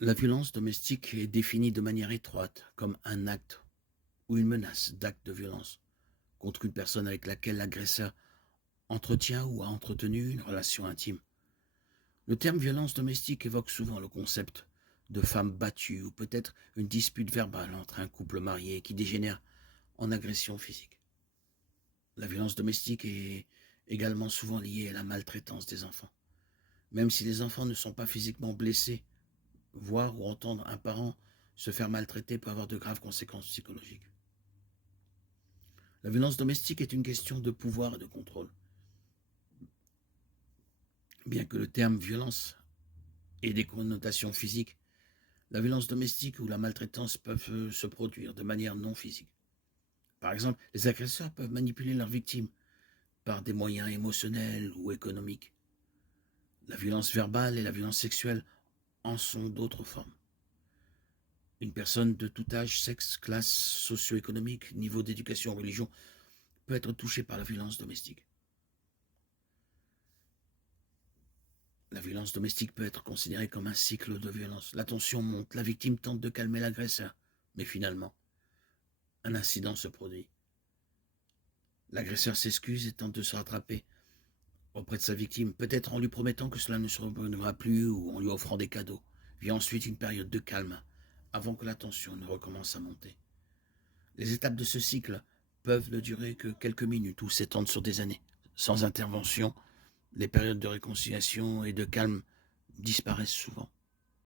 La violence domestique est définie de manière étroite comme un acte ou une menace d'acte de violence contre une personne avec laquelle l'agresseur entretient ou a entretenu une relation intime. Le terme violence domestique évoque souvent le concept de femme battue ou peut-être une dispute verbale entre un couple marié qui dégénère en agression physique. La violence domestique est également souvent liée à la maltraitance des enfants. Même si les enfants ne sont pas physiquement blessés, voir ou entendre un parent se faire maltraiter peut avoir de graves conséquences psychologiques. La violence domestique est une question de pouvoir et de contrôle. Bien que le terme violence ait des connotations physiques, la violence domestique ou la maltraitance peuvent se produire de manière non physique. Par exemple, les agresseurs peuvent manipuler leurs victimes par des moyens émotionnels ou économiques. La violence verbale et la violence sexuelle en sont d'autres formes. Une personne de tout âge, sexe, classe socio-économique, niveau d'éducation, religion peut être touchée par la violence domestique. La violence domestique peut être considérée comme un cycle de violence. La tension monte, la victime tente de calmer l'agresseur, mais finalement, un incident se produit. L'agresseur s'excuse et tente de se rattraper auprès de sa victime, peut-être en lui promettant que cela ne se reproduira plus ou en lui offrant des cadeaux. Vient ensuite une période de calme, avant que la tension ne recommence à monter. Les étapes de ce cycle peuvent ne durer que quelques minutes ou s'étendre sur des années. Sans intervention, les périodes de réconciliation et de calme disparaissent souvent.